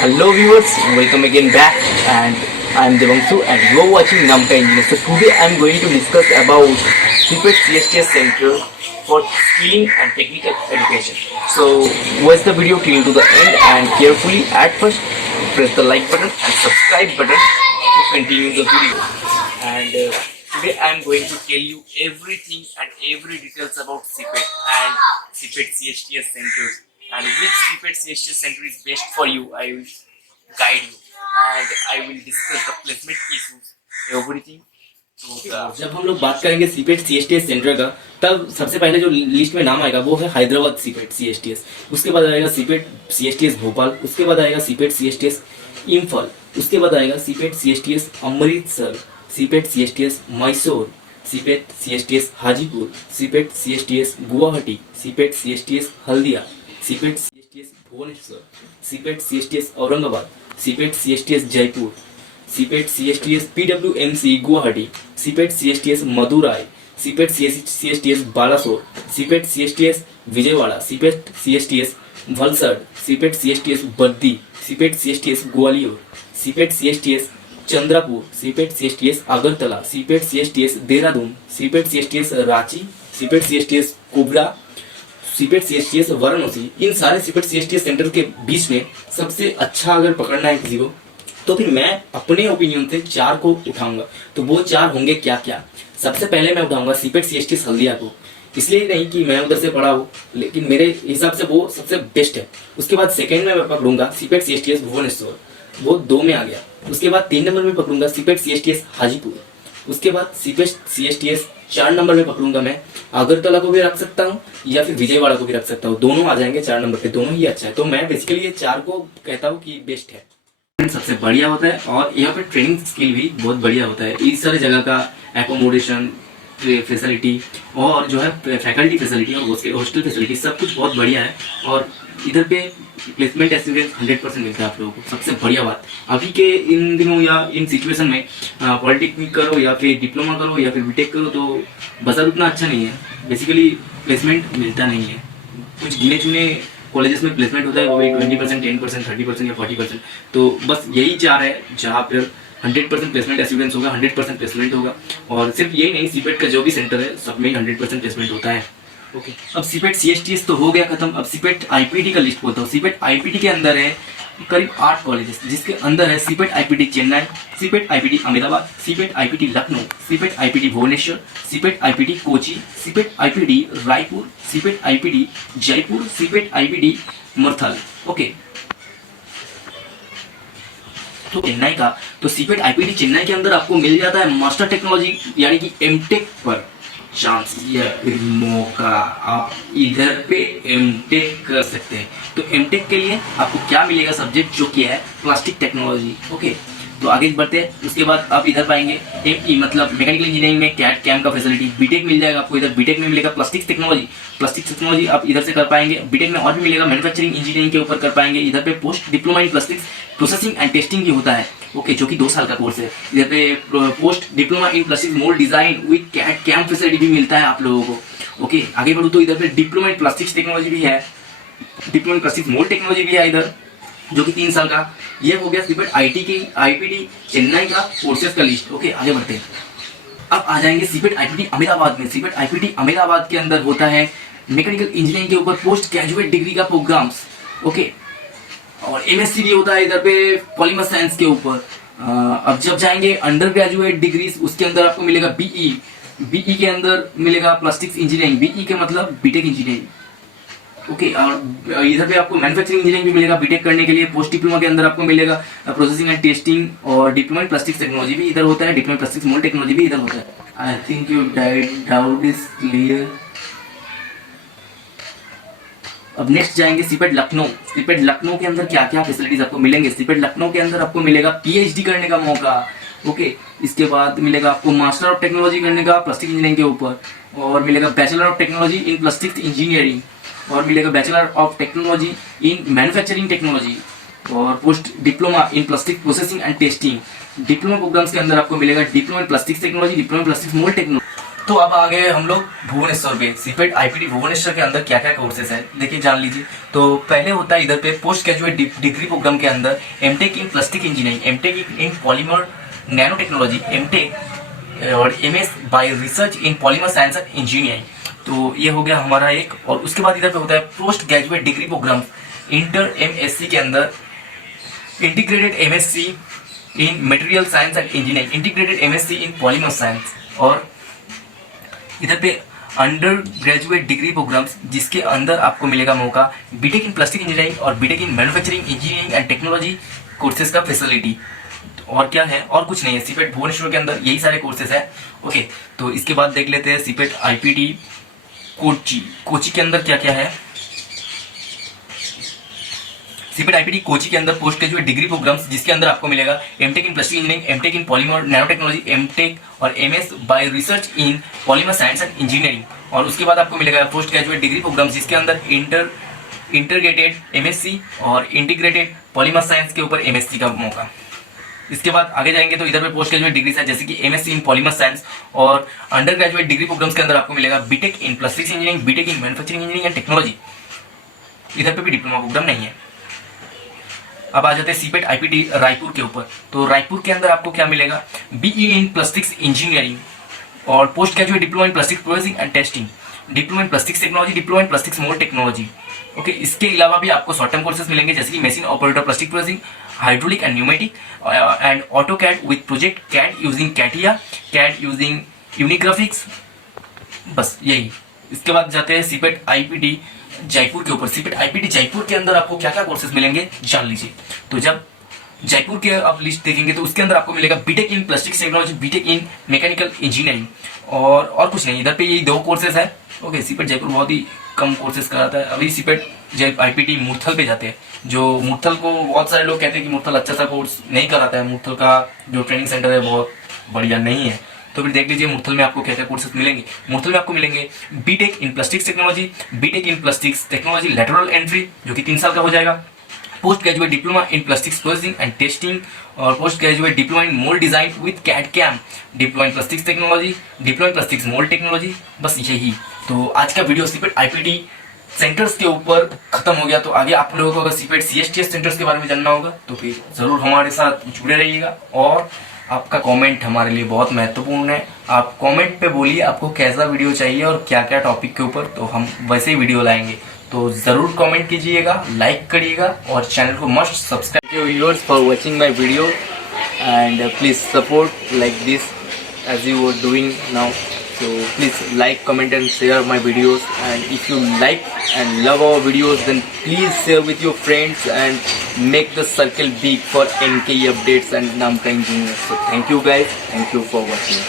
Hello viewers, welcome again back, and I am Devanshu and you are watching Namka Engineer. So today I am going to discuss about CPET CSTS Center for Skilling and Technical Education. So watch the video till to the end and carefully at first press the like button and subscribe button to continue the video. And today I am going to tell you everything and every details about CPET and CPET CSTS centers and which CPET CSTS center is best for you. I will guide you and I will discuss the placement issues, everything. तो जब हम लोग बात करेंगे CIPET सीएसटीएस centre का, तब सबसे पहले जो लिस्ट में नाम आएगा वो है हैदराबाद सीपेट सीएसटीएस। उसके बाद आएगा सीपेट सीएसटीएस भोपाल, उसके बाद आएगा सीपेट सीएसटीएस इम्फाल, उसके बाद आएगा CIPET CSTS Amritsar, CIPET CSTS Mysore, CIPET CSTS Hajipur, CIPET CSTS Guwahati, CIPET CSTS Haldia, CIPET CSTS Bhubaneswar, CIPET CSTS Aurangabad, CIPET CSTS Jaipur, CIPET CSTS PWMC Guwahati, CIPET CSTS Madurai, CIPET CSTS Balasore, CIPET CSTS Vijayawada, CIPET CSTS Valsad, CIPET CSTS Baddi, CIPET CSTS Gwalior, CIPET CSTS Chandrapur, CIPET CSTS Agartala, CIPET CSTS Dehradun, CIPET CSTS Ranchi, CIPET CSTS कोबरा, CIPET CSTS Varanasi. इन सारे CIPET सीएसटीएस centre के बीच में सबसे अच्छा अगर पकड़ना है किसी को, तो फिर मैं अपने ओपिनियन से 4 को उठाऊंगा। तो वो 4 होंगे क्या क्या? सबसे पहले मैं उठाऊंगा सीपेट सीएसटीएस हल्दिया को, इसलिए नहीं कि मैं उधर से पढ़ा हूँ, लेकिन मेरे हिसाब से वो सबसे बेस्ट है। उसके बाद सेकंड में मैं पकड़ूंगा सीपेट सीएसटीएस भुवनेश्वर, वो 2 में आ गया। उसके बाद 3 नंबर में पकड़ूंगा सीपेट सीएसटीएस हाजीपुर, उसके बाद सीपेट सीएसटीएस 4 नंबर में पकड़ूंगा मैं अगरतला को भी रख सकता हूँ या फिर विजयवाड़ा को भी रख सकता हूँ, दोनों आ जाएंगे 4 नंबर पे, दोनों ही अच्छा है। तो मैं बेसिकली ये 4 को कहता हूँ कि बेस्ट है, सबसे बढ़िया होता है। और यहाँ पे ट्रेनिंग स्किल भी बहुत बढ़िया होता है। इस सारे जगह का एकोमोडेशन फैसिलिटी और जो है फैकल्टी फैसिलिटी और हॉस्टल फैसिलिटी सब कुछ बहुत बढ़िया है। और इधर पे प्लेसमेंट एस्योरेंस 100% मिलता है आप लोगों को। सबसे बढ़िया बात अभी के इन दिनों या इन सिचुएशन में पॉलिटेक्निक करो या फिर डिप्लोमा करो या फिर बीटेक करो तो बजट उतना अच्छा नहीं है, बेसिकली प्लेसमेंट मिलता नहीं है। कुछ गिने चुने कॉलेजेस में प्लेसमेंट होता है वो भी 20%, 10%, 30% या 40%। तो बस यही 4 है जहाँ पर 100% प्लेसमेंट एश्योरेंस होगा, 100% प्लेसमेंट होगा। और सिर्फ यही नहीं, सीपेट का जो भी सेंटर है सब में 100% प्लेसमेंट होता है। ओके, अब सीपेट सीएसटीएस तो हो गया खत्म। अब सीपेट आईपीटी का लिस्ट बोलता हूँ। सीपेट आईपीटी के अंदर है करीब 8 कॉलेजेस, जिसके अंदर है CIPET IPT Chennai, CIPET IPT Ahmedabad, CIPET IPT Lucknow, CIPET IPT Bhubaneswar, CIPET IPT Kochi, CIPET IPT Raipur, CIPET IPT Jaipur, CIPET IPT Murthal. Okay, तो चेन्नई का तो सीपेट आईपीटी चेन्नई के अंदर आपको मिल जाता है मास्टर टेक्नोलॉजी यानी कि एमटेक पर चांस या फिर मौका। आप इधर पे एमटेक कर सकते हैं। तो एमटेक के लिए आपको क्या मिलेगा सब्जेक्ट, जो कि है प्लास्टिक टेक्नोलॉजी। ओके, तो आगे बढ़ते हैं। उसके बाद आप इधर पाएंगे एमई मतलब मैकेनिकल इंजीनियरिंग में कैट कैम का फैसिलिटी। बीटेक मिल जाएगा आपको इधर, बीटेक में मिलेगा प्लास्टिक टेक्नोलॉजी आप इधर से कर पाएंगे। बीटेक में और भी मिलेगा मैन्युफैक्चरिंग इंजीनियरिंग के ऊपर कर पाएंगे। इधर पे post diploma in plastics processing and testing भी होता है। ओके, जो कि 2 साल का कोर्स है। इधर पे post diploma in plastics mould design with CAD CAM facility भी मिलता है आप लोगों को। ओके, आगे बढ़ो तो इधर पे डिप्लोमा इन प्लास्टिक्स टेक्नोलॉजी भी है, diploma in plastics mould technology भी है इधर, जो कि 3 साल का। ये हो गया सीपेट आईपीटी चेन्नई का कोर्सेज का लिस्ट। ओके, आगे बढ़ते हैं। अब आ जाएंगे सीपेट आईपीटी अहमदाबाद में। सीपेट आईपीटी अहमदाबाद के अंदर होता है मैकेनिकल इंजीनियरिंग के ऊपर पोस्ट ग्रेजुएट डिग्री का प्रोग्राम्स। ओके, और एमएससी भी होता है इधर पे पॉलीमर साइंस के ऊपर। अब जब जाएंगे अंडर ग्रेजुएट डिग्रीज, उसके अंदर आपको मिलेगा बीई के अंदर मिलेगा प्लास्टिक्स इंजीनियरिंग, बीई के मतलब बीटेक इंजीनियरिंग। ओके, और इधर पे आपको मैन्युफैक्चरिंग इंजीनियरिंग भी मिलेगा बीटेक करने के लिए। पोस्ट डिप्लोमा के अंदर आपको मिलेगा प्रोसेसिंग एंड टेस्टिंग, और डिप्लोमा इन प्लास्टिक्स टेक्नोलॉजी भी इधर होता है, diploma in plastics mould technology भी इधर होता है। I think you doubt is clear. अब नेक्स्ट जाएंगे सीपेट लखनऊ। सीपेट लखनऊ के अंदर क्या क्या फैसिलिटीज आपको मिलेंगे? सीपेट लखनऊ के अंदर आपको मिलेगा पीएचडी करने का मौका। ओके, इसके बाद मिलेगा आपको मास्टर ऑफ टेक्नोलॉजी करने का प्लास्टिक इंजीनियरिंग के ऊपर, और मिलेगा bachelor of technology in plastics engineering, और मिलेगा bachelor of technology in manufacturing technology, और post diploma in plastic processing and testing. Diploma programmes के अंदर आपको मिलेगा diploma in plastics technology, diploma in plastics mould technology. तो अब आ गए हम लोग भुवनेश्वर पे। सीपेट आईपीटी भुवनेश्वर के अंदर क्या क्या कोर्सेज है देखिए, जान लीजिए। तो पहले होता है इधर पे पोस्ट ग्रेजुएट डिग्री प्रोग्राम के अंदर MTech in plastic engineering, MTech in polymer nano technology, MTech और MS by research in polymer science and engineering. तो ये हो गया हमारा एक। और उसके बाद इधर पे होता है post graduate degree programme inter MSc के अंदर integrated MSc in material science and engineering, integrated MSc in polymer science. और इधर पे अंडर ग्रेजुएट डिग्री प्रोग्राम्स जिसके अंदर आपको मिलेगा मौका बीटेक इन प्लास्टिक इंजीनियरिंग और BTech in manufacturing engineering and technology courses का फैसिलिटी। और क्या है, और कुछ नहीं है, सीपेट भुवनेश्वर के अंदर यही सारे कोर्सेज है। ओके, तो इसके बाद देख लेते हैं सीपेट आईपीटी कोची। कोची के अंदर क्या क्या है। सीपेट आईपीटी कोची के अंदर पोस्ट ग्रेजुएट डिग्री प्रोग्राम्स जिसके अंदर आपको मिलेगा MTech in plastic engineering, MTech in polymer nano technology, MTech और MS by research in polymer science and engineering. और उसके बाद आपको मिलेगा पोस्ट ग्रेजुएट डिग्री प्रोग्राम्स जिसके अंदर इंटीग्रेटेड एमएससी और इंटीग्रेटेड पॉलीमर साइंस के ऊपर एमएससी का मौका। इसके बाद आगे जाएंगे तो इधर पे पोस्ट ग्रेजुएट डिग्री है जैसे कि एमएससी इन पॉलीमर साइंस। और अंडर ग्रेजुएट डिग्री प्रोग्राम्स के अंदर आपको मिलेगा BTech in plastics engineering, BTech in manufacturing engineering and technology. इधर पे भी डिप्लोमा प्रोग्राम नहीं है। अब आ जाते हैं सीपेट आईपीटी रायपुर के ऊपर। तो रायपुर के अंदर आपको क्या मिलेगा, बीई इन प्लास्टिक्स इंजीनियरिंग और post graduate diploma in plastic processing and testing, diploma in plastics technology, diploma in plastics mould technology. Okay, इसके अलावा भी आपको शॉर्ट टर्म कोर्सेज मिलेंगे जैसे कि machine operator plastic processing, hydraulic and pneumatic and AutoCAD with project CAD using CATIA, CAD using Unigraphics. बस यही। इसके बाद जाते हैं सीपेट आईपीटी जयपुर के ऊपर। सीपेट आईपीटी जयपुर के अंदर आपको क्या क्या कोर्सेज मिलेंगे जान लीजिए। तो जब जयपुर के आप लिस्ट देखेंगे तो उसके अंदर आपको मिलेगा BTech in plastic technology, BTech in mechanical engineering और कुछ नहीं। इधर पे ये दो कोर्सेज है। ओके, सीपेट जयपुर बहुत ही कम कोर्सेज कराता है। अभी सीपेट आईपीटी मुरथल पे जाते हैं, जो मुरथल को बहुत सारे लोग कहते हैं कि मुरथल अच्छा सा कोर्स नहीं कराता है, मुरथल का जो ट्रेनिंग सेंटर है बहुत बढ़िया नहीं है। तो फिर देख लीजिए मुरथल में आपको क्या क्या कोर्सेज मिलेंगे। मुरथल में आपको मिलेंगे BTech in plastics technology, BTech in plastics technology lateral entry जो कि 3 साल का हो जाएगा, post graduate diploma in plastics processing and testing और post graduate diploma in mould design with CAD CAM, diploma in plastics technology, diploma in plastics mould technology. बस यही। तो आज का वीडियो सीपेट आईपीटी सेंटर्स के ऊपर खत्म हो गया। तो आगे आप लोगों को अगर सीपेट सीएसटीएस सेंटर्स के बारे में जानना होगा तो फिर जरूर हमारे साथ जुड़े रहिएगा। और आपका कमेंट हमारे लिए बहुत महत्वपूर्ण है। आप कमेंट पे बोलिए आपको कैसा वीडियो चाहिए और क्या क्या टॉपिक के ऊपर, तो हम वैसे ही वीडियो लाएंगे। तो जरूर कमेंट कीजिएगा, लाइक करिएगा और चैनल को must subscribe. Thank you viewers for watching my video and please support like this as you are doing now. So please like, comment and share my videos, and if you like and love our videos then please share with your friends and make the circle big for NKE updates and Namka Engineers. So thank you guys, thank you for watching.